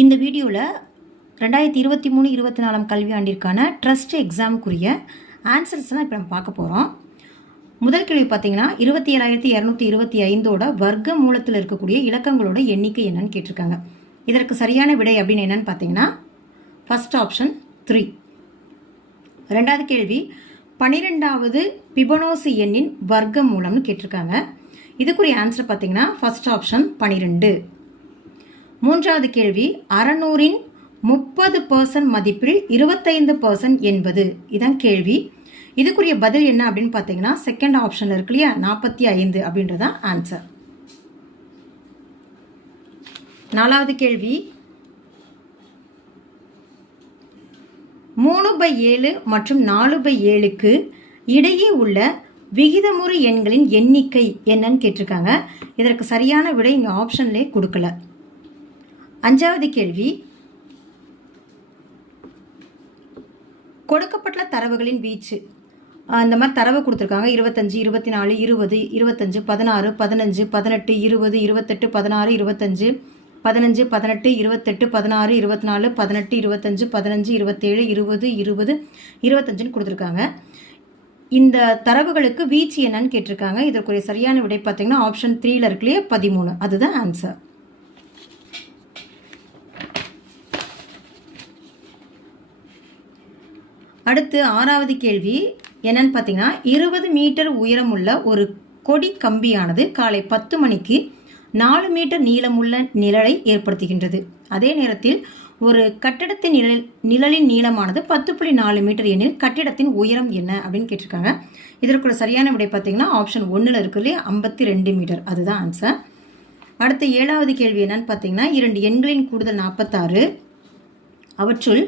இந்த வீடியோவில் 2023-24 கல்வியாண்டிற்கான ட்ரஸ்ட் எக்ஸாமுக்குரிய ஆன்சர்ஸ்லாம் இப்போ நம்ம பார்க்க போகிறோம். முதல் கேள்வி பார்த்தீங்கன்னா 27,225ஓட வர்க்க மூலத்தில் இருக்கக்கூடிய இலக்கங்களோட எண்ணிக்கை என்னன்னு கேட்டிருக்காங்க. இதற்கு சரியான விடை அப்படின்னு என்னன்னு பார்த்தீங்கன்னா ஃபர்ஸ்ட் ஆப்ஷன் 3. ரெண்டாவது கேள்வி 12வது பிபனோசி எண்ணின் வர்க்க மூலம்னு கேட்டிருக்காங்க. இதுக்குரிய ஆன்சர் பார்த்தீங்கன்னா ஃபர்ஸ்ட் ஆப்ஷன் 12. மூன்றாவது கேள்வி 600இன் 30% மதிப்பில் 25% என்பது இதான் கேள்வி. இதுக்குரிய பதில் என்ன அப்படின்னு பார்த்தீங்கன்னா செகண்ட் ஆப்ஷன்ல இருக்கு இல்லையா 45 அப்படின்றதான் ஆன்சர். நாலாவது கேள்வி 3/7 மற்றும் 4/7க்கு இடையே உள்ள விகிதமுறு எண்களின் எண்ணிக்கை என்னன்னு கேட்டிருக்காங்க. இதற்கு சரியான விடை இங்கே ஆப்ஷன்லேயே கொடுக்கல. அஞ்சாவது கேள்வி கொடுக்கப்பட்ட தரவுகளின் வீச்சு. இந்த மாதிரி தரவு கொடுத்துருக்காங்க 25, 24, 20, 25, 16, 15, 18, 20, 28, 16, 25, 15, 18, 28, 16, 24, 18, 25, 15, 27, 20, 20, 25ன்னு கொடுத்துருக்காங்க. இந்த தரவுகளுக்கு வீச்சு என்னன்னு கேட்டிருக்காங்க. இதற்குரிய சரியான விடை பார்த்தீங்கன்னா ஆப்ஷன் 3ல இருக்குல்லையே 13, அதுதான் ஆன்சர். அடுத்து ஆறாவது கேள்வி என்னன்னு பார்த்தீங்கன்னா 20 மீட்டர் உயரமுள்ள ஒரு கொடி கம்பியானது காலை 10 மணிக்கு 4 மீட்டர் நீளமுள்ள நிழலை ஏற்படுத்துகின்றது. அதே நேரத்தில் ஒரு கட்டிடத்தின் நிழலின் நீளமானது 10.4 மீட்டர் எனில் கட்டிடத்தின் உயரம் என்ன அப்படின்னு கேட்டிருக்காங்க. இதற்குள்ள சரியான விடை பார்த்தீங்கன்னா ஆப்ஷன் 1ல் இருக்குல்லையே 52 மீட்டர், அதுதான் ஆன்சர். அடுத்து ஏழாவது கேள்வி என்னன்னு பார்த்தீங்கன்னா 2 எண்களின் கூடுதல் 46, அவற்றுள்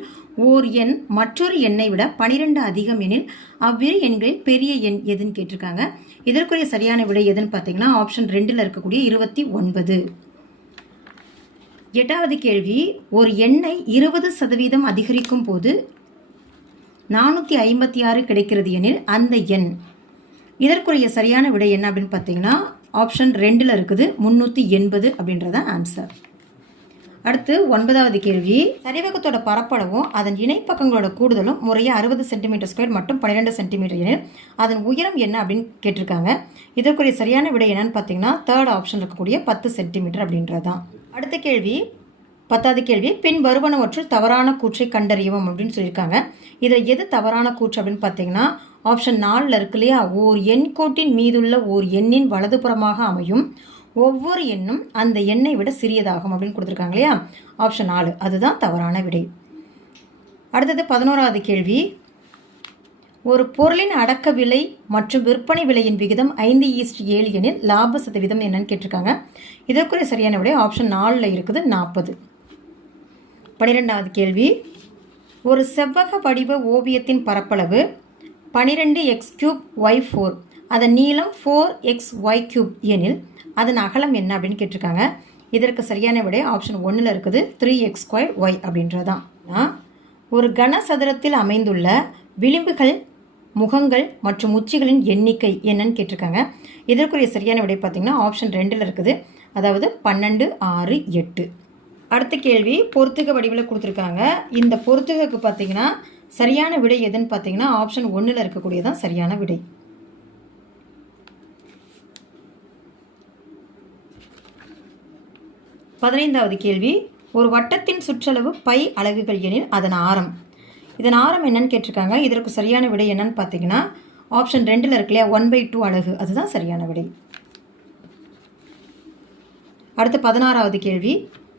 ஓர் எண் மற்றொரு எண்ணை விட 12 அதிகம் எனில் அவ்விரு எண்களில் பெரிய எண் எதுன்னு கேட்டிருக்காங்க. இதற்குரிய சரியான விடை எதுன்னு பார்த்தீங்கன்னா ஆப்ஷன் 2ல் இருக்கக்கூடிய 29. எட்டாவது கேள்வி ஒரு எண்ணை 20% அதிகரிக்கும் போது 456 கிடைக்கிறது எனில் அந்த எண். இதற்குரிய சரியான விடை என்ன அப்படின்னு பார்த்தீங்கன்னா ஆப்ஷன் 2ல் இருக்குது 380 அப்படின்றத ஆன்சர். அடுத்து 9வது கேள்வி சரிவகத்தோட பரப்பளவும் அதன் இணைப்பக்கங்களோட கூடுதலும் முறையே 60 cm² மற்றும் 12 cm எனில் அதன் உயரம் என்ன அப்படின்னு கேட்டிருக்காங்க. இதற்குரிய சரியான விடை என்னன்னு பார்த்தீங்கன்னா தேர்ட் ஆப்ஷன் இருக்கக்கூடிய 10 cm அப்படின்றதான். அடுத்த கேள்வி 10வது கேள்வி பின் வருவனவற்றுள் தவறான கூற்றை கண்டறியவும் அப்படின்னு சொல்லியிருக்காங்க. இதில் எது தவறான கூற்று அப்படின்னு பார்த்தீங்கன்னா ஆப்ஷன் 4ல் இருக்கு இல்லையா ஓர் எண் கோட்டின் மீதுள்ள ஓர் எண்ணின் வலதுபுறமாக அமையும் ஒவ்வொரு எண்ணும் அந்த எண்ணை விட சிறியதாகும் அப்படின்னு கொடுத்துருக்காங்க இல்லையா ஆப்ஷன் 4, அதுதான் தவறான விடை. அடுத்தது 11வது கேள்வி ஒரு பொருளின் அடக்க விலை மற்றும் விற்பனை விலையின் விகிதம் 5:7 எனில் லாப சதவீதம் என்னன்னு கேட்டிருக்காங்க. இதற்குரிய சரியான விடை ஆப்ஷன் 4ல் இருக்குது 40. 12வது கேள்வி ஒரு செவ்வக வடிவ ஓவியத்தின் பரப்பளவு 12x3y4 அதன் நீளம் 4xy3 எனில் அதன் அகலம் என்ன அப்படின்னு கேட்டிருக்காங்க. இதற்கு சரியான விடை ஆப்ஷன் 1ல் இருக்குது 3x²y அப்படின்றதான். ஒரு கனசதுரத்தில் அமைந்துள்ள விளிம்புகள் முகங்கள் மற்றும் உச்சிகளின் எண்ணிக்கை என்னன்னு கேட்டிருக்காங்க. இதற்குரிய சரியான விடை பார்த்தீங்கன்னா ஆப்ஷன் 2ல் இருக்குது, அதாவது 12, 6, 8. அடுத்த கேள்வி பொறுத்துக வடிவில் கொடுத்துருக்காங்க. இந்த பொறுத்துகைக்கு பார்த்தீங்கன்னா சரியான விடை எதுன்னு பார்த்தீங்கன்னா ஆப்ஷன் 1ல் இருக்கக்கூடியதான் சரியான விடை. 15வது கேள்வி ஒரு வட்டத்தின் சுற்றளவு பை அலகுகள் எனில் அதன் ஆரம். இதன் ஆரம் என்னன்னு கேட்டிருக்காங்க. இதற்கு சரியான விடை என்னன்னு பார்த்தீங்கன்னா ஆப்ஷன் 2ல் இருக்கு இல்லையா 1/2 அலகு, அதுதான் சரியான விடை. அடுத்து 16வது கேள்வி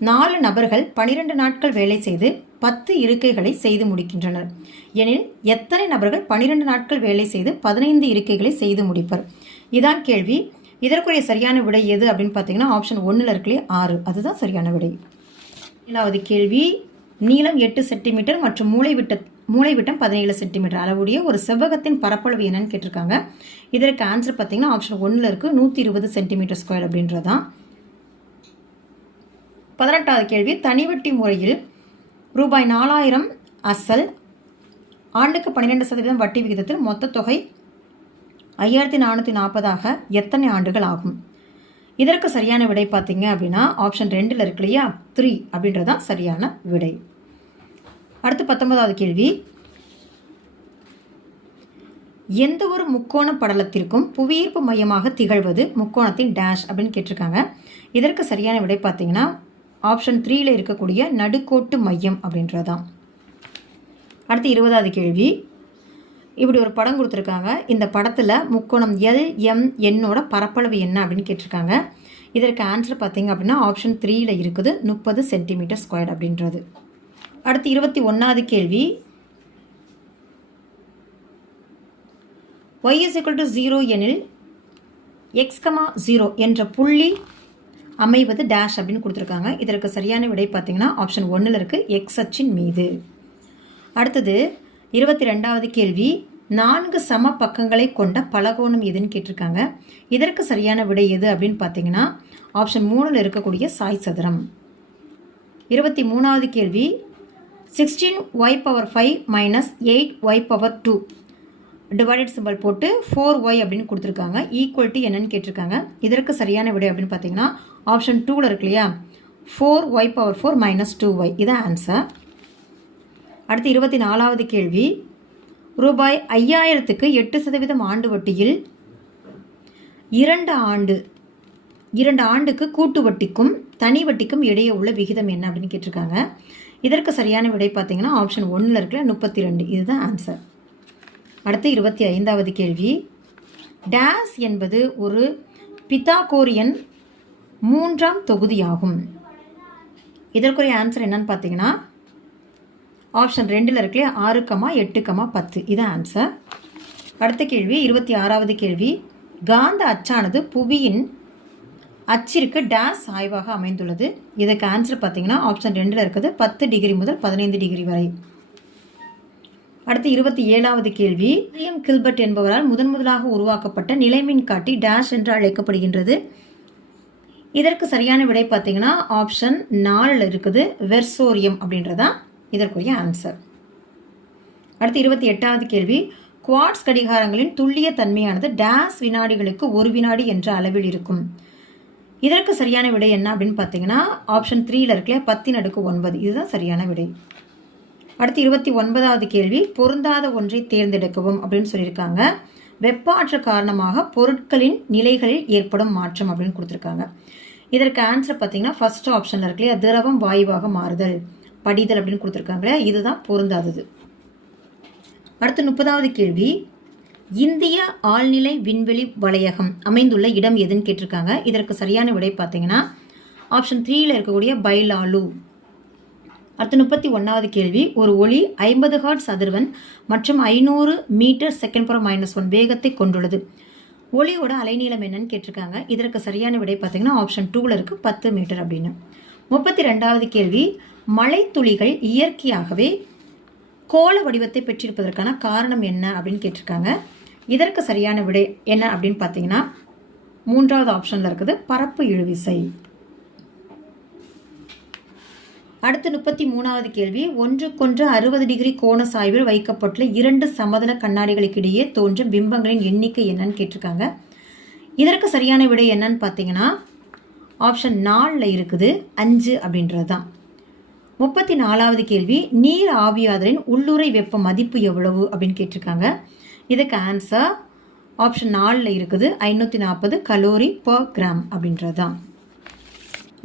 4 நபர்கள் 12 நாட்கள் வேலை செய்து 10 இருக்கைகளை செய்து முடிக்கின்றனர் எனில் எத்தனை நபர்கள் 12 நாட்கள் வேலை செய்து 15 இருக்கைகளை செய்து முடிப்பர்? இதான் கேள்வி. இதற்குரிய சரியான விடை எது அப்படின்னு பார்த்தீங்கன்னா ஆப்ஷன் 1ல் இருக்குல்லையே 6, அதுதான் சரியான விடை. 7வது கேள்வி நீளம் 8 சென்டிமீட்டர் மற்றும் மூளைவிட்டம் 17 சென்டிமீட்டர் அளவுடைய ஒரு செவ்வகத்தின் பரப்பளவு என்னன்னு கேட்டிருக்காங்க. இதற்கு ஆன்சர் பார்த்தீங்கன்னா ஆப்ஷன் 1ல் இருக்கு 120 cm² அப்படின்றதான். 18வது கேள்வி தனிவட்டி முறையில் ரூபாய் 4000 அசல் ஆண்டுக்கு 12% வட்டி விகிதத்தில் மொத்த தொகை 5440 எத்தனை ஆண்டுகள் ஆகும்? இதற்கு சரியான விடை பார்த்தீங்க அப்படின்னா ஆப்ஷன் 2ல் இருக்கு இல்லையா 3 அப்படின்றதான் சரியான விடை. அடுத்து 19வது கேள்வி, எந்த ஒரு முக்கோண படலத்திற்கும் புவியீர்ப்பு மையமாக திகழ்வது முக்கோணத்தின் டேஷ் அப்படின்னு கேட்டிருக்காங்க. இதற்கு சரியான விடை பார்த்தீங்கன்னா ஆப்ஷன் 3ல் இருக்கக்கூடிய நடுக்கோட்டு மையம் அப்படின்றதான். அடுத்து 20வது கேள்வி, இப்படி ஒரு படம் கொடுத்துருக்காங்க. இந்த படத்தில் முக்கோணம் LMNோட பரப்பளவு என்ன அப்படின்னு கேட்டிருக்காங்க. இதற்கு ஆன்சர் பார்த்தீங்க அப்படின்னா ஆப்ஷன் 3ல் இருக்குது 30 சென்டிமீட்டர் ஸ்கொயர் அப்படின்றது. அடுத்து 21வது கேள்வி, y = 0 எனில் x, 0 என்ற புள்ளி அமைவது டேஷ் அப்படின்னு கொடுத்துருக்காங்க. இதற்கு சரியான விடை பார்த்தீங்கன்னா ஆப்ஷன் 1ல் இருக்குது எக்ஸ் அச்சின் மீது. அடுத்தது 22வது கேள்வி, 4 சம பக்கங்களை கொண்ட பலகோணம் எதுன்னு கேட்டிருக்காங்க. இதற்கு சரியான விடை எது அப்படின்னு பார்த்தீங்கன்னா ஆப்ஷன் 3ல் இருக்கக்கூடிய சாய் சதுரம். 23வது கேள்வி, 16y⁵ - 8y⁴ டிவைடட் சிம்பிள் போட்டு 4y அப்படின்னு கொடுத்துருக்காங்க. ஈக்குவல் டு என்னன்னு கேட்டிருக்காங்க. இதற்கு சரியான விடை அப்படின்னு பார்த்தீங்கன்னா ஆப்ஷன் 2ல் இருக்கு இல்லையா 4y⁴ - 2y இதான் ஆன்சர். அடுத்து 24வது கேள்வி, ரூபாய் 5000க்கு 8% ஆண்டு வட்டியில் 2 ஆண்டுக்கு கூட்டு வட்டிக்கும் தனி வட்டிக்கும் இடையே உள்ள விகிதம் என்ன அப்படின்னு கேட்டிருக்காங்க. இதற்கு சரியான விடை பார்த்தீங்கன்னா ஆப்ஷன் 1ல் இருக்கிற 32 இதுதான் ஆன்சர். அடுத்து 25வது கேள்வி, டேஸ் என்பது ஒரு பித்தாகோரியன் 3ஆம் தொகுதியாகும். இதற்குரிய ஆன்சர் என்னன்னு பார்த்தீங்கன்னா ஆப்ஷன் 2ல் இருக்கலையே 6, 8, 10 இதான் ஆன்சர். அடுத்த கேள்வி 26வது கேள்வி, காந்த அச்சானது புவியின் அச்சிற்கு டேஸ் சாய்வாக அமைந்துள்ளது. இதுக்கு ஆன்சர் பார்த்தீங்கன்னா ஆப்ஷன் 2ல் இருக்குது 10 டிகிரி முதல் 15 டிகிரி வரை. அடுத்து 27வது கேள்வி, வில்லியம் கில்பர்ட் என்பவரால் முதலாக உருவாக்கப்பட்ட நிலைமின் காட்டி டேஷ் என்று அழைக்கப்படுகின்றது. இதற்கு சரியான விடை பார்த்தீங்கன்னா ஆப்ஷன் 4ல் இருக்குது வெர்சோரியம் அப்படின்றதான் இதற்குரிய ஆன்சர். அடுத்து 28வது கேள்வி, குவார்ட்ஸ் கடிகாரங்களின் துல்லிய தன்மையானது டேஸ் வினாடிகளுக்கு 1 வினாடி என்ற அளவில் இருக்கும். இதற்கு சரியான விடை என்ன அப்படின்னு பார்த்தீங்கன்னா ஆப்ஷன் 3ல் இருக்கலையே 10⁹ இதுதான் சரியான விடை. அடுத்து 29வது கேள்வி, பொருந்தாத ஒன்றை தேர்ந்தெடுக்கவும் அப்படின்னு சொல்லியிருக்காங்க. வெப்ப ஆற்றல் காரணமாக பொருட்களின் நிலைகளில் ஏற்படும் மாற்றம் அப்படின்னு கொடுத்துருக்காங்க. இதற்கு ஆன்சர் பார்த்தீங்கன்னா ஃபர்ஸ்ட் ஆப்ஷனில் இருக்கலையே திரவம் வாயுவாக மாறுதல் படிதல் அப்படின்னு கொடுத்துருக்காங்களே இதுதான் பொருந்தாதது. அடுத்து 30வது கேள்வி, இந்திய ஆழ்நிலை விண்வெளி வளையகம் அமைந்துள்ள இடம் எதுன்னு கேட்டிருக்காங்க. இதற்கு சரியான விடை பார்த்தீங்கன்னா ஆப்ஷன் 3ல் இருக்கக்கூடிய பைலாலு. அடுத்து 31வது கேள்வி, ஒரு ஒளி 50 ஹெர்ட்ஸ் அதிர்வெண் மற்றும் 500 மீட்டர் செகண்ட் பவர் -1 வேகத்தை கொண்டுள்ளது. ஒளியோட அலைநீளம் என்னன்னு கேட்டிருக்காங்க. இதற்கு சரியான விடை பார்த்தீங்கன்னா ஆப்ஷன் 2ல் இருக்குது 10 மீட்டர் அப்படின்னு. 32வது கேள்வி, மழைத்துளிகள் இயற்கையாகவே கோள வடிவத்தை பெற்றிருப்பதற்கான காரணம் என்ன அப்படின்னு கேட்டிருக்காங்க. இதற்கு சரியான விடை என்ன அப்படின்னு பார்த்தீங்கன்னா 3வது ஆப்ஷனில் இருக்குது பரப்பு இழுவிசை. அடுத்து 33வது கேள்வி, ஒன்றுக்கொன்று 60 டிகிரி கோண சாய்வில் வைக்கப்பட்டுள்ள 2 சமதள கண்ணாடிகளுக்கு இடையே தோன்றும் பிம்பங்களின் எண்ணிக்கை என்னன்னு கேட்டிருக்காங்க. இதற்கு சரியான விடை என்னன்னு பார்த்தீங்கன்னா ஆப்ஷன் 4ல் இருக்குது 5 அப்படின்றது தான். 34வது கேள்வி, நீர் ஆவியாதலின் உள்ளுறை வெப்ப மதிப்பு எவ்வளவு அப்படின்னு கேட்டிருக்காங்க. இதுக்கு ஆன்சர் ஆப்ஷன் 4ல் இருக்குது 540 கலோரி பர் கிராம் அப்படின்றது தான்.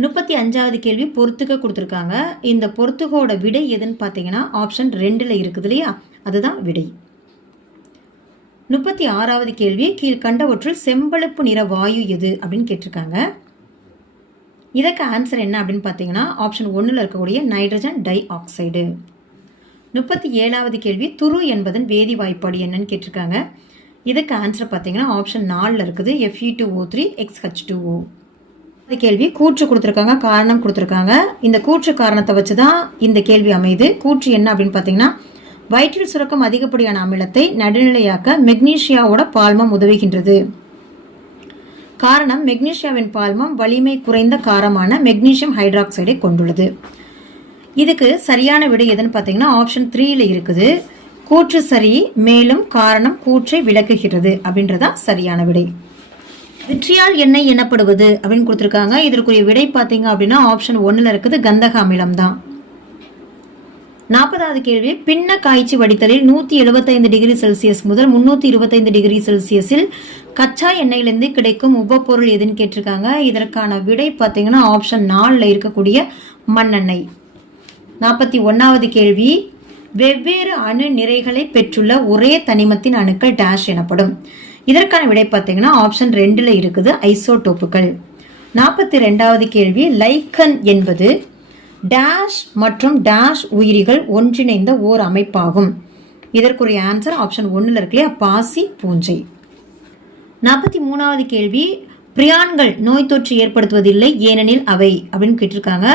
35வது கேள்வி பொறுத்துக்க கொடுத்துருக்காங்க. இந்த பொறுத்துக்கோட விடை எதுன்னு பார்த்தீங்கன்னா ஆப்ஷன் 2ல் இருக்குது இல்லையா அதுதான் விடை. 36வது கேள்வி, கீழ்கண்டவற்றுள் செம்பழுப்பு நிற வாயு எது அப்படின்னு கேட்டிருக்காங்க. இதற்கு ஆன்சர் என்ன அப்படின்னு பார்த்தீங்கன்னா ஆப்ஷன் 1ல் இருக்கக்கூடிய நைட்ரஜன் டை ஆக்சைடு. 37வது கேள்வி, துரு என்பதன் வேதி வாய்ப்பாடு என்னன்னு கேட்டிருக்காங்க. இதுக்கு ஆன்சர் பார்த்தீங்கன்னா ஆப்ஷன் 4ல் இருக்குது Fe2O3 XH2O. இந்த கேள்வி கூற்று கொடுத்துருக்காங்க, காரணம் கொடுத்துருக்காங்க. இந்த கூற்று காரணத்தை வச்சு தான் இந்த கேள்வி அமைது. கூற்று என்ன அப்படின்னு பார்த்தீங்கன்னா வயிற்றில் சுரக்கும் அதிகப்படியான அமிலத்தை நடுநிலையாக்க மெக்னீஷியாவோட பால்மம் உதவுகின்றது. காரணம் மெக்னீஷியாவின் பால்மம் வலிமை குறைந்த காரமான மெக்னீசியம் ஹைட்ராக்சைடை கொண்டுள்ளது. இதுக்கு சரியான விடை எதுன்னு பார்த்தீங்கன்னா ஆப்ஷன் 3ல் இருக்குது கூற்று சரி மேலும் காரணம் கூற்றை விளக்குகிறது அப்படின்றதான் சரியான விடை. விட்ரியால் எண்ணெய் எனப்படுவது அப்படின்னு கொடுத்துருக்காங்க. இதற்குரிய விடை பார்த்தீங்க அப்படின்னா ஆப்ஷன் 1ல் இருக்குது கந்தக அமிலம் தான். 40வது கேள்வி, பின்ன காய்ச்சி வடித்தலில் 175 டிகிரி செல்சியஸ் முதல் 325 டிகிரி செல்சியஸில் கச்சா எண்ணெயிலிருந்து கிடைக்கும் உபப்பொருள் எதுன்னு கேட்டிருக்காங்க. இதற்கான விடை பார்த்தீங்கன்னா ஆப்ஷன் 4ல் இருக்கக்கூடிய மண்ணெண்ணெய். 41வது கேள்வி, வெவ்வேறு அணு நிறைகளை பெற்றுள்ள ஒரே தனிமத்தின் அணுக்கள் டேஷ் எனப்படும். இதற்கான விடை பார்த்தீங்கன்னா ஆப்ஷன் 2ல் இருக்குது ஐசோடோப்புகள். 42வது கேள்வி, லைக்கன் என்பது டேஷ் மற்றும் டேஷ் உயிரிகள் ஒன்றிணைந்த ஓர் அமைப்பாகும். இதற்குரிய ஆன்சர் ஆப்ஷன் 1ல் இருக்கு இல்லையா, பாசி பூஞ்சை. 43வது கேள்வி, பிரியான்கள் நோய் தொற்று ஏற்படுத்துவதில்லை ஏனெனில் அவை அப்படின்னு கேட்டிருக்காங்க.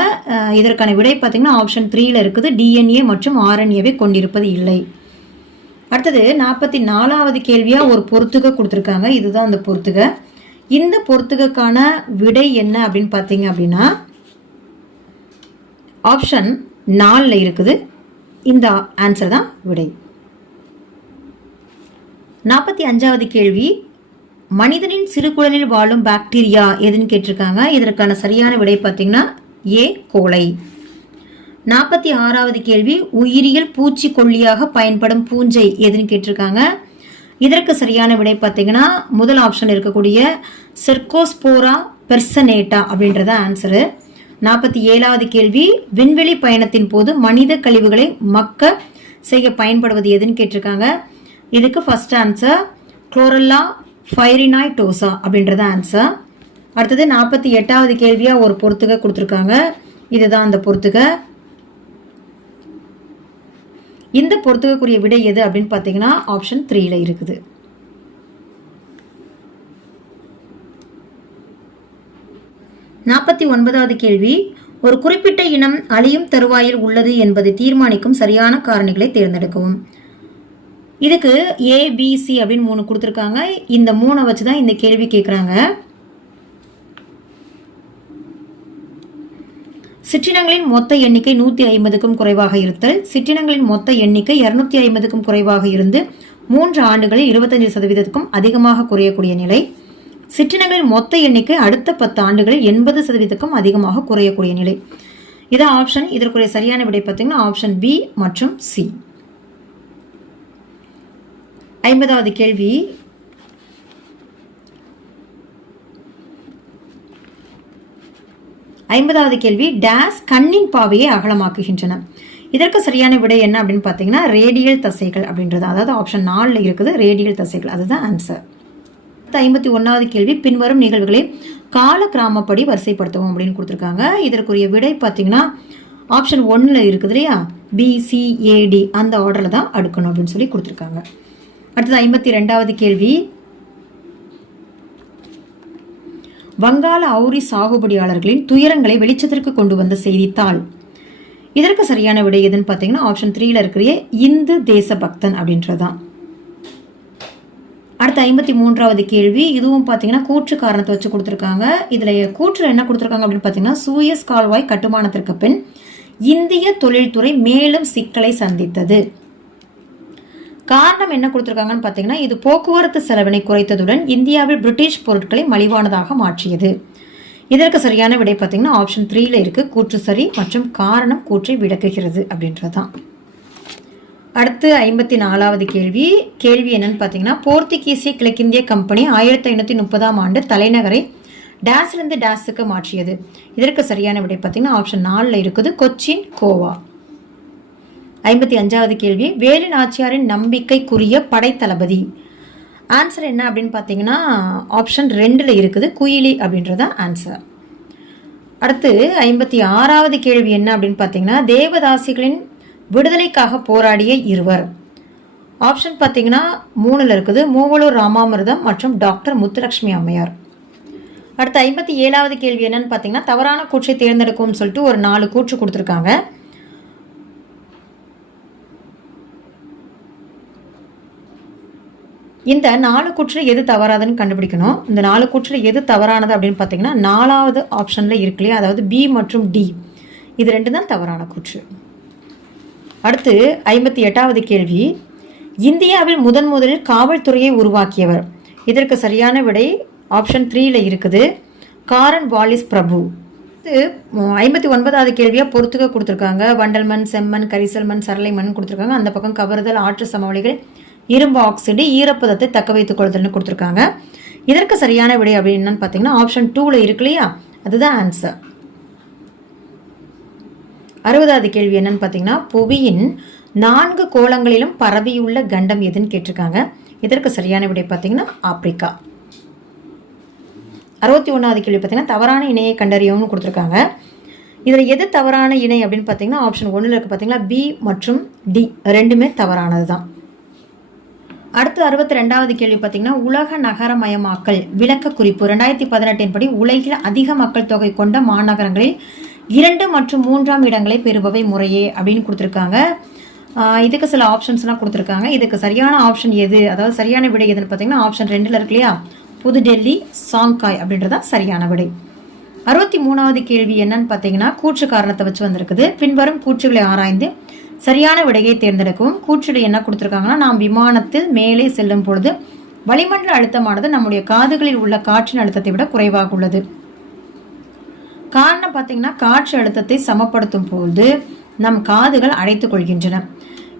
இதற்கான விடை பார்த்தீங்கன்னா ஆப்ஷன் 3ல் இருக்குது டிஎன்ஏ மற்றும் ஆர்என்ஏவை கொண்டிருப்பது இல்லை. அடுத்தது 44வது கேள்வியா ஒரு பொறுத்துக கொடுத்துருக்காங்க. இதுதான் அந்த பொறுத்துக. இந்த பொறுத்துக்கான விடை என்ன அப்படின்னு பார்த்தீங்க அப்படின்னா ஆப்ஷன் 4ல் இருக்குது. இந்த ஆன்சர் தான் விடை. 45வது கேள்வி, மனிதனின் சிறுகுடலில் வாழும் பாக்டீரியா எதுன்னு கேட்டிருக்காங்க. இதற்கான சரியான விடை பார்த்தீங்கன்னா ஏ கோலை. 46வது கேள்வி, உயிரியல் பூச்சிக்கொல்லியாக பயன்படும் பூஞ்சை எதுன்னு கேட்டிருக்காங்க. இதற்கு சரியான விடை பார்த்தீங்கன்னா முதல் ஆப்ஷன் இருக்கக்கூடிய செர்கோஸ்போரா பெர்சனேட்டா அப்படின்றத ஆன்சரு. 47வது கேள்வி, விண்வெளி பயணத்தின் போது மனித கழிவுகளை மக்க செய்ய பயன்படுவது எதுன்னு கேட்டிருக்காங்க. இதுக்கு ஃபர்ஸ்ட் ஆன்சர் குளோரெல்லா ஃபைரினாய்டோசா அப்படின்றத ஆன்சர். அடுத்தது 48வது கேள்வியா ஒரு பொறுத்துக கொடுத்துருக்காங்க. இதுதான் அந்த பொறுத்துக. இந்த பொறுத்துக்குரிய விடை எது அப்படின்னு பார்த்தீங்கன்னா ஆப்ஷன் 3ல் இருக்குது. 49வது கேள்வி, ஒரு குறிப்பிட்ட இனம் அழியும் தருவாயில் உள்ளது என்பதை தீர்மானிக்கும் சரியான காரணிகளை தேர்ந்தெடுக்கவும். இதுக்கு ஏபிசி அப்படின்னு 3 கொடுத்துருக்காங்க. இந்த 3 வச்சு தான் இந்த கேள்வி கேட்குறாங்க. சிற்றினங்களின் மொத்த எண்ணிக்கை 150க்கும் குறைவாக இருத்தல், சிற்றினங்களின் மொத்த எண்ணிக்கை 250க்கும் குறைவாக இருந்து 3 ஆண்டுகளில் 25%க்கும் அதிகமாக குறையக்கூடிய நிலை, சிற்றினங்களின் மொத்த எண்ணிக்கை அடுத்த 10 ஆண்டுகளில் 80%க்கும் அதிகமாக குறையக்கூடிய நிலை. இதான் ஆப்ஷன். இதற்குரிய சரியான விடை பார்த்தீங்கன்னா ஆப்ஷன் பி மற்றும் சி. 50வது கேள்வி, டேஸ் கண்ணின் பாவையை அகலமாக்குகின்றன. இதற்கு சரியான விடை என்ன அப்படின்னு பார்த்தீங்கன்னா ரேடியல் தசைகள் அப்படின்றது. அதாவது ஆப்ஷன் 4ல் இருக்குது ரேடியல் தசைகள். அதுதான் ஆன்சர். 51வது கேள்வி, பின்வரும் நிகழ்வுகளை கால கிராமப்படி வரிசைப்படுத்தவும் அப்படின்னு கொடுத்துருக்காங்க. இதற்குரிய விடை பார்த்தீங்கன்னா ஆப்ஷன் 1ல் இருக்குது இல்லையா, பிசிஏடி அந்த ஆர்டரில் தான் அடுக்கணும் அப்படின்னு சொல்லி கொடுத்துருக்காங்க. அடுத்தது 52வது கேள்வி, வங்காள அவுரி சாகுபடியாளர்களின் துயரங்களை வெளிச்சத்திற்கு கொண்டு வந்த செய்தித்தாள். இதற்கு சரியான விடை எதுன்னு பார்த்தீங்கன்னா ஆப்ஷன் 3ல் இருக்கிற இந்து தேசபக்தன் அப்படின்றதான். அடுத்த 53வது கேள்வி, இதுவும் பார்த்தீங்கன்னா கூற்று காரணத்தை வச்சு கொடுத்துருக்காங்க. இதில் கூற்று என்ன கொடுத்துருக்காங்க அப்படின்னு பார்த்தீங்கன்னா சூயஸ் கால்வாய் கட்டுமானத்திற்கு பின் இந்திய தொழில்துறை மேலும் சிக்கலை சந்தித்தது. காரணம் என்ன கொடுத்துருக்காங்கன்னு பார்த்தீங்கன்னா இது போக்குவரத்து செலவினை குறைத்ததுடன் இந்தியாவில் பிரிட்டிஷ் பொருட்களை மலிவானதாக மாற்றியது. இதற்கு சரியான விடை பார்த்தீங்கன்னா ஆப்ஷன் 3ல் இருக்கு கூற்று சரி மற்றும் காரணம் கூற்றை விளக்குகிறது அப்படின்றதான். அடுத்து 54வது கேள்வி என்னன்னு பார்த்தீங்கன்னா போர்த்துகீசிய கிழக்கிந்திய கம்பெனி 1530ஆம் ஆண்டு தலைநகரை டேஸிலிருந்து டேஸுக்கு மாற்றியது. இதற்கு சரியான விடை பார்த்தீங்கன்னா ஆப்ஷன் 4ல் இருக்குது கொச்சின் கோவா. 55வது கேள்வி, வேலு நாச்சியாரின் நம்பிக்கைக்குரிய படைத்தளபதி. ஆன்சர் என்ன அப்படின்னு பார்த்தீங்கன்னா ஆப்ஷன் 2ல் இருக்குது குயிலி அப்படின்றதான் ஆன்சர். அடுத்து 56வது கேள்வி என்ன அப்படின்னு பார்த்தீங்கன்னா தேவதாசிகளின் விடுதலைக்காக போராடிய இருவர். ஆப்ஷன் பார்த்தீங்கன்னா 3ல் இருக்குது மூவலூர் ராமாமிர்தம் மற்றும் டாக்டர் முத்துலட்சுமி அம்மையார். அடுத்து 57வது கேள்வி என்னன்னு பார்த்தீங்கன்னா தவறான கூற்றை தேர்ந்தெடுக்கும்னு சொல்லிட்டு ஒரு 4 கூற்று கொடுத்துருக்காங்க. இந்த 4 கூற்றில் எது தவறாதுன்னு கண்டுபிடிக்கணும். இந்த 4 கூற்றில் எது தவறானது அப்படின்னு பார்த்தீங்கன்னா 4வது ஆப்ஷனில் இருக்கு இல்லையா, அதாவது பி மற்றும் டி, இது 2 தான் தவறான கூற்று. அடுத்து 58வது கேள்வி, இந்தியாவில் முதலில் காவல்துறையை உருவாக்கியவர். இதற்கு சரியான விடை ஆப்ஷன் 3ல இருக்குது. காரன் வாலிஸ் பிரபு. 59வது கேள்வியாக பொறுத்துக்க கொடுத்துருக்காங்க. வண்டல் மண், செம்மண், கரிசல் மண், சரளை மண் கொடுத்துருக்காங்க. அந்த பக்கம் கவர்தல், ஆற்று சமவெளிகள், இரும்பு ஆக்சைடு, ஈரப்பதத்தை தக்க வைத்துக் கொள்ளுதல்னு கொடுத்துருக்காங்க. இதற்கு சரியான விடை அப்படின்னு என்னன்னு பார்த்தீங்கன்னா ஆப்ஷன் 2ல இருக்கு இல்லையா, அதுதான் ஆன்சர். 60வது கேள்வி என்னன்னு பார்த்தீங்கன்னா புவியின் 4 கோளங்களிலும் பரவியுள்ள கண்டம் எதுன்னு கேட்டிருக்காங்க. இதற்கு சரியான விடை பார்த்தீங்கன்னா ஆப்பிரிக்கா. 61வது கேள்வி பார்த்தீங்கன்னா தவறான இணையை கண்டறியவும்னு கொடுத்துருக்காங்க. இதில் எது தவறான இணை அப்படின்னு பார்த்தீங்கன்னா ஆப்ஷன் 1ல் இருக்குது பார்த்தீங்களா, பி மற்றும் டி ரெண்டுமே தவறானது தான். அடுத்து 62வது கேள்வி பார்த்தீங்கன்னா உலக நகரமயமாக்கல் விளக்க குறிப்பு 2018 படி உலகில் அதிக மக்கள் தொகை கொண்ட மாநகரங்களில் 2 மற்றும் 3ஆம் இடங்களை பெறுபவை முறையே அப்படின்னு கொடுத்துருக்காங்க. இதுக்கு சில ஆப்ஷன்ஸ்லாம் கொடுத்துருக்காங்க. இதுக்கு சரியான ஆப்ஷன் எது, அதாவது சரியான விடை எதுன்னு பார்த்தீங்கன்னா ஆப்ஷன் 2ல் இருக்கு இல்லையா, புதுடெல்லி, சாங்காய் அப்படின்றதான் சரியான விடை. 63வது கேள்வி என்னன்னு பார்த்தீங்கன்னா கூற்று காரணத்தை வச்சு வந்திருக்குது. பின்வரும் கூற்றுகளை ஆராய்ந்து சரியான விடையை தேர்ந்தெடுக்கவும். கூற்றுகளை என்ன கொடுத்துருக்காங்கன்னா, நாம் விமானத்தில் மேலே செல்லும் பொழுது வளிமண்டல அழுத்தமானது நம்முடைய காதுகளில் உள்ள காற்றின் அழுத்தத்தை விட குறைவாக உள்ளது. காரணம் பார்த்தீங்கன்னா காற்று அழுத்தத்தை சமப்படுத்தும் போது நம் காதுகள் அடைத்துக் கொள்கின்றன.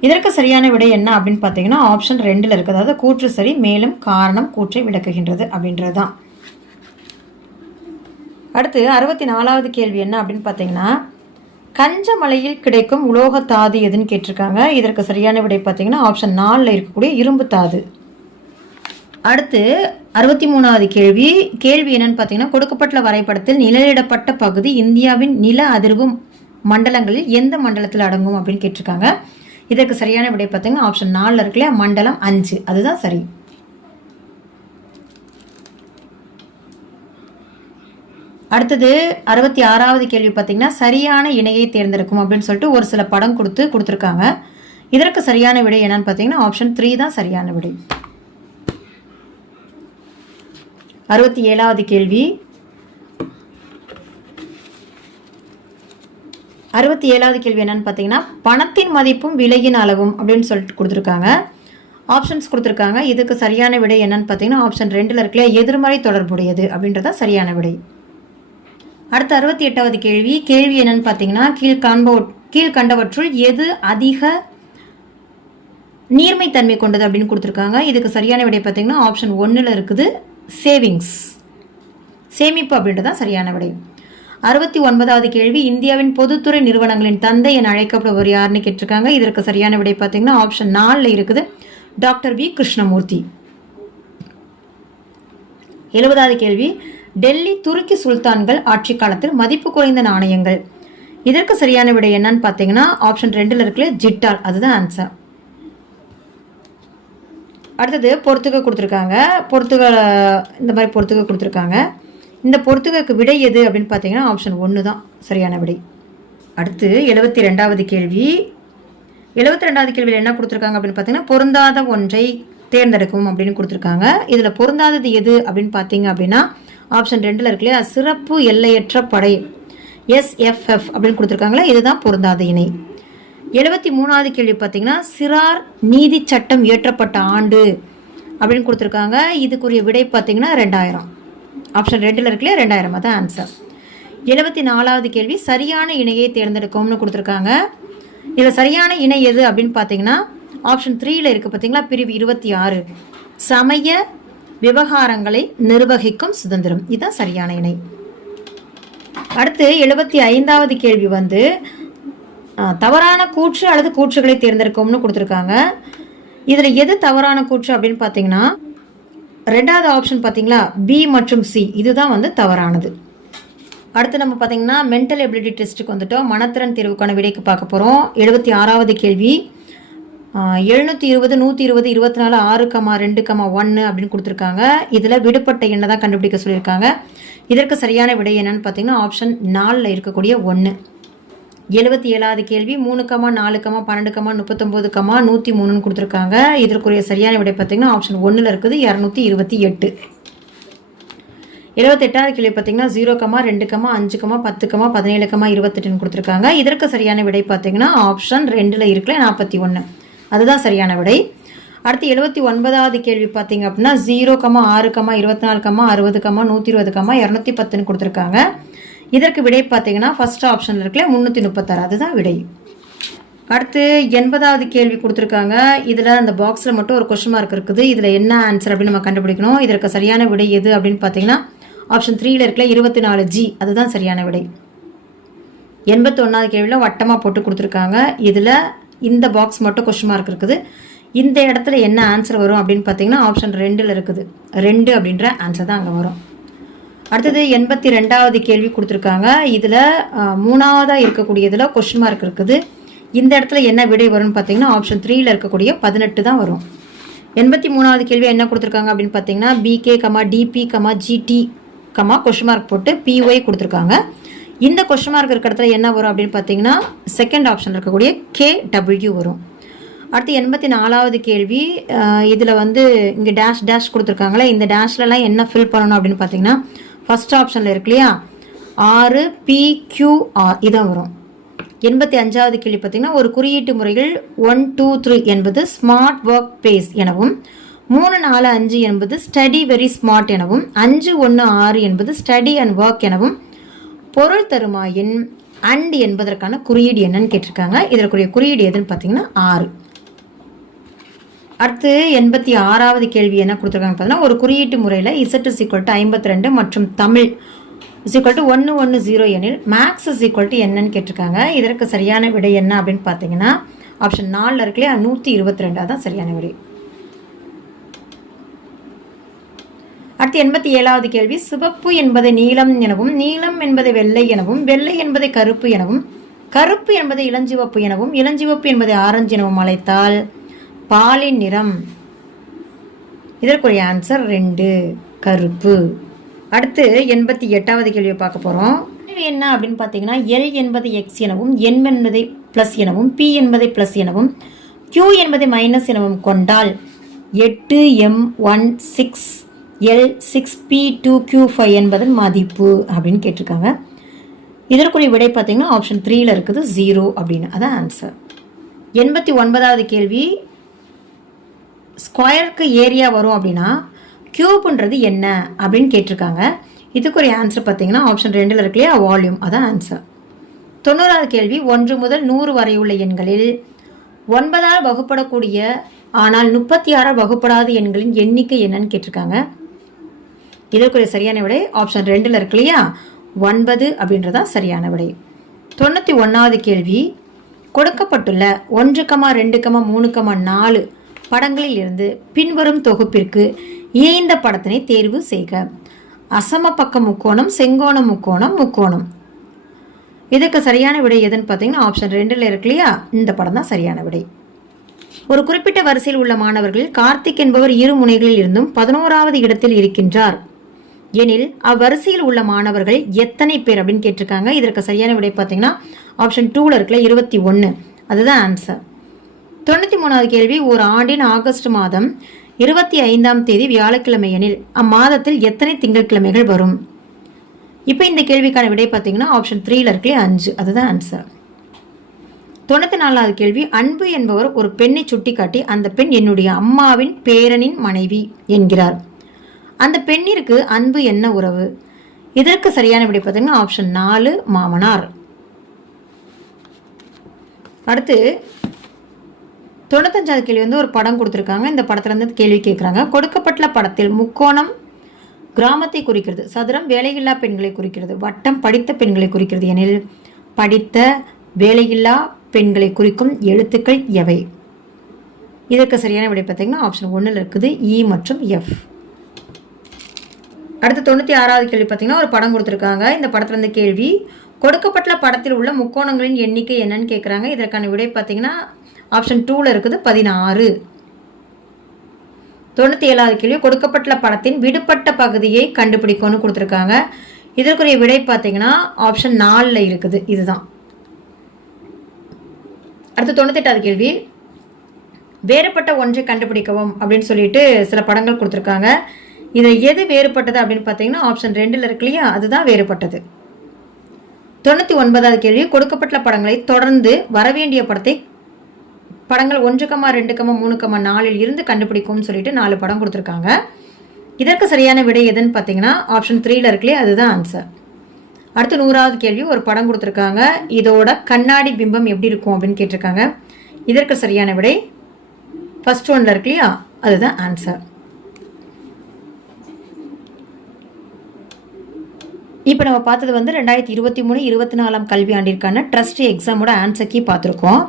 இதற்கு சரியான விடை என்ன அப்படின்னு பார்த்தீங்கன்னா ஆப்ஷன் 2ல் இருக்குது. அதாவது கூற்று சரி, மேலும் காரணம் கூற்றை விளக்குகின்றது அப்படின்றது தான். அடுத்து 64வது கேள்வி என்ன அப்படின்னு பார்த்தீங்கன்னா கஞ்சமலையில் கிடைக்கும் உலோக தாது எதுன்னு கேட்டிருக்காங்க. இதற்கு சரியான விடை பார்த்தீங்கன்னா ஆப்ஷன் 4ல் இருக்கக்கூடிய இரும்பு தாது. அடுத்து 63வது கேள்வி என்னன்னு பார்த்தீங்கன்னா கொடுக்கப்பட்ட வரைபடத்தில் நிழலிடப்பட்ட பகுதி இந்தியாவின் நில அதிர்வு மண்டலங்களில் எந்த மண்டலத்தில் அடங்கும் அப்படின்னு கேட்டிருக்காங்க. இதற்கு சரியான விடை பார்த்தீங்கன்னா ஆப்ஷன் 4ல் இருக்குல்ல, மண்டலம் 5 அதுதான் சரி. அடுத்தது 66வது கேள்வி பார்த்தீங்கன்னா சரியான இணையை தேர்ந்தெடுக்கும் அப்படின்னு சொல்லிட்டு ஒரு சில படம் கொடுத்துருக்காங்க. இதற்கு சரியான விடை என்னன்னு பார்த்தீங்கன்னா ஆப்ஷன் 3 தான் சரியான விடை. 67வது கேள்வி 67வது கேள்வி என்னன்னு பார்த்தீங்கன்னா பணத்தின் மதிப்பும் விலையின் அளவும் அப்படின்னு சொல்லிட்டு கொடுத்துருக்காங்க. ஆப்ஷன்ஸ் கொடுத்துருக்காங்க. இதுக்கு சரியான விடை என்னன்னு பார்த்தீங்கன்னா ஆப்ஷன் 2ல் இருக்குல்ல, எதிர்மறை தொடர்புடையது அப்படின்றத சரியான விடை. அடுத்து 68வது கேள்வி என்னன்னு பார்த்தீங்கன்னா கீழ்கண்டவற்றுள் எது அதிக நீர்மை தன்மை கொண்டது அப்படின்னு கொடுத்துருக்காங்க. இதுக்கு சரியான விடை பார்த்தீங்கன்னா ஆப்ஷன் 1ல் இருக்குது, சேவிங்ஸ், சேமிப்பு அப்படின்றதான் சரியான விடை. 69வது கேள்வி இந்தியாவின் பொதுத்துறை நிறுவனங்களின் தந்தை என அழைக்கப்படுவர் யாருன்னு கேட்டிருக்காங்க. இதற்கு சரியான விடை பார்த்தீங்கன்னா ஆப்ஷன் 4ல் இருக்குது, டாக்டர் வி கிருஷ்ணமூர்த்தி. 70வது கேள்வி டெல்லி துருக்கி சுல்தான்கள் ஆட்சி காலத்தில் மதிப்பு குறைந்த நாணயங்கள். இதற்கு சரியான விடை என்னன்னு பார்த்தீங்கன்னா ஆப்ஷன் 2ல் இருக்குல்ல, ஜிட்டால் அதுதான் ஆன்சர். அடுத்தது பொறுத்துக்க கொடுத்துருக்காங்க. இந்த மாதிரி பொறுத்துக்க கொடுத்துருக்காங்க. இந்த பொறுத்துக்கு விடை எது அப்படின்னு பார்த்தீங்கன்னா ஆப்ஷன் 1 தான் சரியான விடை. அடுத்து 72வது கேள்வியில் என்ன கொடுத்துருக்காங்க அப்படின்னு பார்த்தீங்கன்னா பொருந்தாத ஒன்றை தேர்ந்தெடுக்கும் அப்படின்னு கொடுத்துருக்காங்க. இதில் பொருந்தாதது எது அப்படின்னு பார்த்தீங்க அப்படின்னா ஆப்ஷன் 2ல் இருக்கு இல்லையா, சிறப்பு எல்லையற்ற படை, SFF அப்படின்னு கொடுத்துருக்காங்களா, இதுதான் பொருந்தாத இணை. 73வது கேள்வி பார்த்தீங்கன்னா சிறார் நீதி சட்டம் இயற்றப்பட்ட ஆண்டு அப்படின்னு கொடுத்துருக்காங்க. இதுக்குரிய விடை பார்த்தீங்கன்னா 2000. ஆப்ஷன் 2ல் இருக்குல்ல, 2000 தான் ஆன்சர். 74வது கேள்வி சரியான இணையை தேர்ந்தெடுக்கும்னு கொடுத்துருக்காங்க. இதில் சரியான இணை எது அப்படின்னு பார்த்தீங்கன்னா ஆப்ஷன் 3ல் இருக்குது பார்த்தீங்களா, பிரிவு 26, சமய விவகாரங்களை நிர்வகிக்கும் சுதந்திரம், இதுதான் சரியான இணை. அடுத்து 75வது கேள்வி தவறான கூற்று அல்லது கூற்றுகளை தேர்ந்தெடுக்கும்னு கொடுத்துருக்காங்க. இதில் எது தவறான கூற்று அப்படின்னு பார்த்தீங்கன்னா 2வது ஆப்ஷன் பார்த்தீங்களா, பி மற்றும் சி இதுதான் தவறானது. அடுத்து நம்ம பார்த்தீங்கன்னா மென்டல் எபிலிட்டி டெஸ்ட்டுக்கு வந்துட்டோம். மனத்திறன் தேர்வுக்கான விடைக்கு பார்க்க போகிறோம். 76வது கேள்வி 720, 120, 24, 6, 2, 1 அப்படின்னு கொடுத்துருக்காங்க. இதில் விடுபட்ட எண்ணை தான் கண்டுபிடிக்க சொல்லியிருக்காங்க. இதற்கு சரியான விடை என்னன்னு பார்த்தீங்கன்னா ஆப்ஷன் 4ல் இருக்கக்கூடிய 1. 77வது கேள்வி 3, 4, 12, 39, 103ன்னு கொடுத்துருக்காங்க. இதற்குரிய சரியான விடை பார்த்தீங்கன்னா ஆப்ஷன் 1ல் இருக்குது, 228. 78வது கேள்வி பார்த்தீங்கன்னா 0, 2, 5, 10, 17, 28ன்னு கொடுத்துருக்காங்க. இதற்கு சரியான விடை பார்த்தீங்கன்னா ஆப்ஷன் 2ல் இருக்குல்ல, 41 அதுதான் சரியான விடை. அடுத்து 79வது கேள்வி பார்த்தீங்க அப்படின்னா 0, 6, 24, 60, 120, 210 கொடுத்துருக்காங்க. இதற்கு விடை பார்த்தீங்கன்னா ஃபர்ஸ்ட் ஆப்ஷனில் இருக்குல்ல 336, அதுதான் விடை. அடுத்து 80வது கேள்வி கொடுத்துருக்காங்க. இதில் அந்த பாக்ஸில் மட்டும் ஒரு கொஸ்டின் மார்க் இருக்குது. இதில் என்ன ஆன்சர் அப்படின்னு நம்ம கண்டுபிடிக்கணும். இதற்கு சரியான விடை எது அப்படின்னு பார்த்தீங்கன்னா ஆப்ஷன் 3ல் இருக்குல்ல 24G, அதுதான் சரியான விடை. 81வது கேள்வியில் வட்டமாக போட்டு கொடுத்துருக்காங்க. இதில் இந்த பாக்ஸ் மட்டும் கொஸ்டின் மார்க் இருக்குது. இந்த இடத்துல என்ன ஆன்சர் வரும் அப்படின்னு பார்த்தீங்கன்னா ஆப்ஷன் 2ல் இருக்குது. 2 அப்படின்ற ஆன்சர் தான் அங்கே வரும். அடுத்தது 82வது கேள்வி கொடுத்துருக்காங்க. இதில் 3ஆவதாக இருக்கக்கூடியதில் கொஸ்டின் மார்க் இருக்குது. இந்த இடத்துல என்ன விடை வரும்னு பார்த்தீங்கன்னா ஆப்ஷன் 3ல் இருக்கக்கூடிய 18 தான் வரும். 83வது கேள்வி என்ன கொடுத்துருக்காங்க அப்படின்னு பார்த்தீங்கன்னா BK, DP, GT, question mark போட்டு PY கொடுத்துருக்காங்க. இந்த கொஸ்டின் மார்க் இருக்கிற இடத்துல என்ன வரும் அப்படின்னு பார்த்தீங்கன்னா செகண்ட் ஆப்ஷன் இருக்கக்கூடிய KW வரும். அடுத்து 84வது கேள்வி. இதில் இங்கே டேஷ் கொடுத்துருக்காங்களே, இந்த டேஷ்லலாம் என்ன ஃபில் பண்ணணும் அப்படின்னு பார்த்தீங்கன்னா ஃபர்ஸ்ட் ஆப்ஷனில் இருக்கு இல்லையா 6PQR இதான் வரும். 85வது கேள்வி பார்த்தீங்கன்னா ஒரு குறியீட்டு முறையில் 1, 2, 3 என்பது ஸ்மார்ட் ஒர்க் பேஸ் எனவும் 3, 4, 5 என்பது ஸ்டடி வெரி ஸ்மார்ட் எனவும் 5, 1, 6 என்பது ஸ்டடி அண்ட் ஒர்க் எனவும் பொருள் தருமாயின் அண்ட் என்பதற்கான குறியீடு என்னன்னு கேட்டிருக்காங்க. இதற்குரிய குறியீடு எதுன்னு பார்த்தீங்கன்னா 6. அடுத்து 86வது கேள்வி என்ன கொடுத்துருக்காங்க பார்த்தீங்கன்னா ஒரு குறியீட்டு முறையில் Z = 52 மற்றும் தமிழ் = 110 எனில் மேக்ஸ் = என்னன்னு கேட்டிருக்காங்க. இதற்கு சரியான விடை என்ன அப்படின்னு பார்த்தீங்கன்னா ஆப்ஷன் 4ல் இருக்குல்லையா 122, அதான் சரியான விடை. அடுத்து 87வது கேள்வி. சிவப்பு என்பதை நீலம் எனவும் நீலம் என்பதை வெள்ளை எனவும் வெள்ளை என்பதை கருப்பு எனவும் கருப்பு என்பதை இளஞ்சிவப்பு எனவும் இளஞ்சிவப்பு என்பதை ஆரஞ்சு எனவும் அழைத்தால் பாலின் நிறம். இதற்குரிய ஆன்சர் 2, கருப்பு. அடுத்து 88வது கேள்வியை பார்க்க போகிறோம். என்ன அப்படின்னு பார்த்தீங்கன்னா L என்பதை X எனவும் N என்பதை ப்ளஸ் எனவும் P என்பதை ப்ளஸ் எனவும் Q என்பதை மைனஸ் எனவும் கொண்டால் 8M16L6P2Q5 என்பதன் மதிப்பு அப்படின்னு கேட்டிருக்காங்க. இதற்குரிய விடை பார்த்தீங்கன்னா ஆப்ஷன் 3ல் இருக்குது 0 அப்படின்னு, அதான் ஆன்சர். 89வது கேள்வி. ஸ்கொயருக்கு ஏரியா வரும் அப்படின்னா கியூப்ன்றது என்ன அப்படின்னு கேட்டிருக்காங்க. இதுக்குரிய ஆன்சர் பார்த்தீங்கன்னா ஆப்ஷன் 2ல் இருக்கு இல்லையா வால்யூம், அதான் ஆன்சர். 90வது கேள்வி. 1 முதல் 100 வரை உள்ள எண்களில் 9ஆல் வகுப்படக்கூடிய ஆனால் 36ஆல் வகுப்படாத எண்களின் எண்ணிக்கை என்னன்னு கேட்டிருக்காங்க. இதற்குரிய சரியான விடை ஆப்ஷன் 2ல் இருக்கு இல்லையா 9 அப்படின்றதான் சரியான விடை. 91வது கேள்வி. கொடுக்கப்பட்டுள்ள 1, 2, 3, 4 படங்களில் இருந்து பின்வரும் தொகுப்பிற்கு இயைந்த படத்தினை தேர்வு செய்க. அசம பக்க முக்கோணம், செங்கோண முக்கோணம், முக்கோணம். இதுக்கு சரியான விடை எதுன்னு பார்த்தீங்கன்னா ஆப்ஷன் 2ல் இருக்கு இல்லையா இந்த படம் தான் சரியான விடை. ஒரு குறிப்பிட்ட வரிசையில் உள்ள மாணவர்கள் கார்த்திக் என்பவர் இரு முனைகளில் இருந்தும் 11வது இடத்தில் இருக்கின்றார் எனில் அவ்வரிசையில் உள்ள மாணவர்கள் எத்தனை பேர் அப்படின்னு கேட்டிருக்காங்க. இதற்கு சரியான விடை பார்த்தீங்கன்னா ஆப்ஷன் 2ல் இருக்குல்ல 21, அதுதான் ஆன்சர். 93வது கேள்வி. ஒரு ஆண்டின் ஆகஸ்ட் மாதம் 25ஆம் தேதி வியாழக்கிழமை எனில் அம்மாதத்தில் எத்தனை திங்கட்கிழமைகள் வரும்? இப்போ இந்த கேள்விக்கான விடை பார்த்தீங்கன்னா ஆப்ஷன் 3ல் இருக்கு 5, அதுதான் ஆன்சர். 94வது கேள்வி. அன்பு என்பவர் ஒரு பெண்ணை சுட்டிக்காட்டி அந்த பெண் என்னுடைய அம்மாவின் பேரனின் மனைவி என்கிறார். அந்த பெண்ணிற்கு அன்பு என்ன உறவு? இதற்கு சரியான விடை பார்த்தீங்கன்னா ஆப்ஷன் 4, மாமனார். அடுத்து 95வது கேள்வி. ஒரு படம் கொடுத்துருக்காங்க. இந்த படத்துலேருந்து கேள்வி கேட்குறாங்க. கொடுக்கப்பட்ட படத்தில் முக்கோணம் கிராமத்தை குறிக்கிறது, சதுரம் வேலையில்லா பெண்களை குறிக்கிறது, வட்டம் படித்த பெண்களை குறிக்கிறது எனில் படித்த வேலையில்லா பெண்களை குறிக்கும் எழுத்துக்கள் எவை? இதற்கு சரியான விடை பார்த்தீங்கன்னா ஆப்ஷன் 1ல் இருக்குது E மற்றும் F. அடுத்து 96வது கேள்வி பார்த்தீங்கன்னா ஒரு படம் கொடுத்துருக்காங்க. இந்த படத்துலேருந்து கேள்வி. கொடுக்கப்பட்ட படத்தில் உள்ள முக்கோணங்களின் எண்ணிக்கை என்னன்னு கேட்குறாங்க. இதற்கான விடை பார்த்தீங்கன்னா ஆப்ஷன் 2ல் இருக்குது 16. 97வது கேள்வி. கொடுக்கப்பட்ட படத்தின் விடுபட்ட பகுதியை கண்டுபிடிக்கணும்னு கொடுத்துருக்காங்க. இதற்குரிய விடை பார்த்தீங்கன்னா ஆப்ஷன் 4ல் இருக்குது, இதுதான். அடுத்து 98வது கேள்வி. வேறுபட்ட ஒன்றை கண்டுபிடிக்கவும் அப்படின்னு சொல்லிட்டு சில படங்கள் கொடுத்துருக்காங்க. இதில் எது வேறுபட்டது அப்படின்னு பார்த்தீங்கன்னா ஆப்ஷன் 2ல் இருக்கு இல்லையா அதுதான் வேறுபட்டது. 99வது கேள்வி. கொடுக்கப்பட்ட படங்களை தொடர்ந்து வரவேண்டிய படத்தை படங்கள் 1,2,3,4 இருந்து கண்டுபிடிக்கும்னு சொல்லிட்டு 4 படம் கொடுத்துருக்காங்க. இதற்கு சரியான விடை எதுன்னு பார்த்தீங்கன்னா ஆப்ஷன் 3ல இருக்குல்லையே, அதுதான் ஆன்சர். அடுத்து 100வது கேள்வி, ஒரு படம் கொடுத்துருக்காங்க. இதோட கண்ணாடி பிம்பம் எப்படி இருக்கும் அப்படின்னு கேட்டிருக்காங்க. இதற்கு சரியான விடை ஃபர்ஸ்ட் ஒன்ல இருக்கு இல்லையா, அதுதான் ஆன்சர். இப்போ நம்ம பார்த்தது வந்து 2023-24 கல்வியாண்டிற்கான ட்ரஸ்ட் எக்ஸாமோட ஆன்சர் கீ பார்த்துருக்கோம்.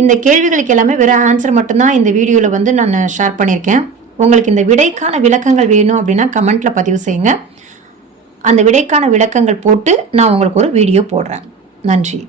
இந்த கேள்விகளுக்கு எல்லாமே வெறும் ஆன்சர் மட்டும்தான் இந்த வீடியோவில் வந்து நான் ஷேர் பண்ணியிருக்கேன். உங்களுக்கு இந்த விடைக்கான விளக்கங்கள் வேணும் அப்படின்னா கமெண்ட்டில் பதிவு செய்யுங்க. அந்த விடைக்கான விளக்கங்கள் போட்டு நான் உங்களுக்கு ஒரு வீடியோ போடுறேன். நன்றி.